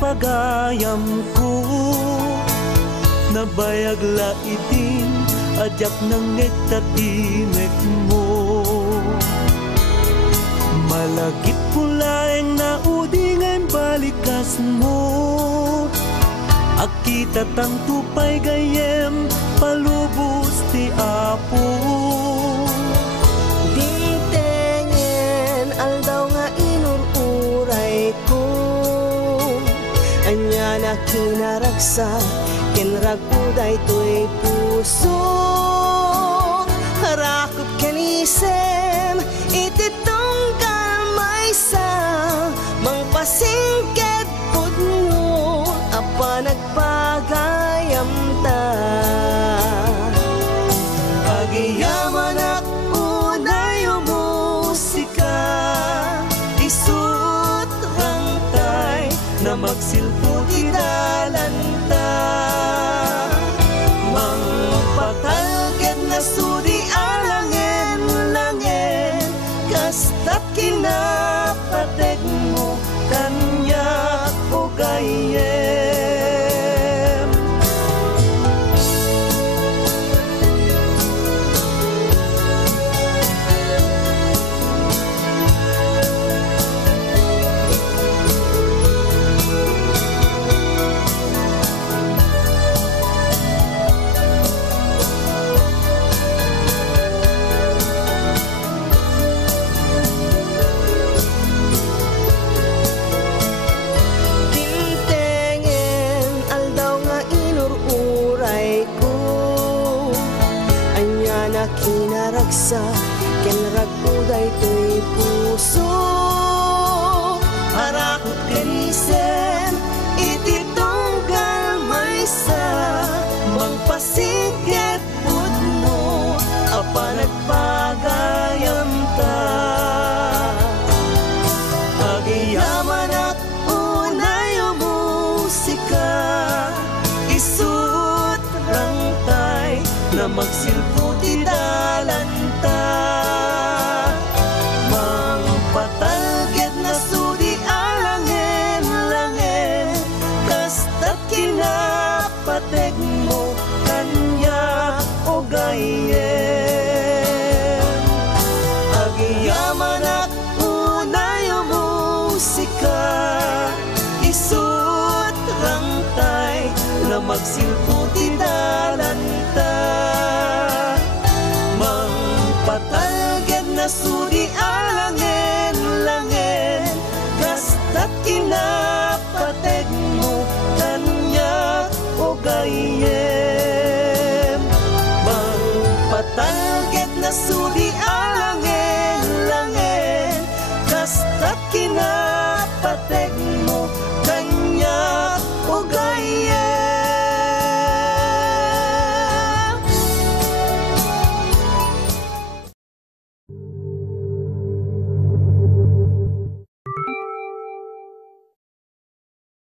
pagayam ko, nabayag la itin ajak ng nagtatimek mo. Malagip pulaeng nauding ang balikas mo, akita tang tupay gayem palubos ti Apo. Dintengen aldaw nga inururay ko, anya na kinaragsa kinraguday to'y puso. Harakop kanisem ititong kalmaysa, mangpasingket pudno apa nagpagayam ta. Agiyaman ako na yung musika, isut rangtay na magsilpo idalanta. Mangpatalged na sudi alangin-langin, kasta't kinapatek mo kanya o gayem. Kinaragsa kinraguday to'y puso. Harakot kanisem ititong kalmaysa, mangpasigit pudno apa nagpagayam ta. Agiyaman ako na yung musika, isut rangtay na magsilpo idalanta. Mangpatalged na sudi alangin-langin, kasta't kinapatek mo kanya o gayem. Agiyaman ako na yung musika, isut rangtay na magsilpo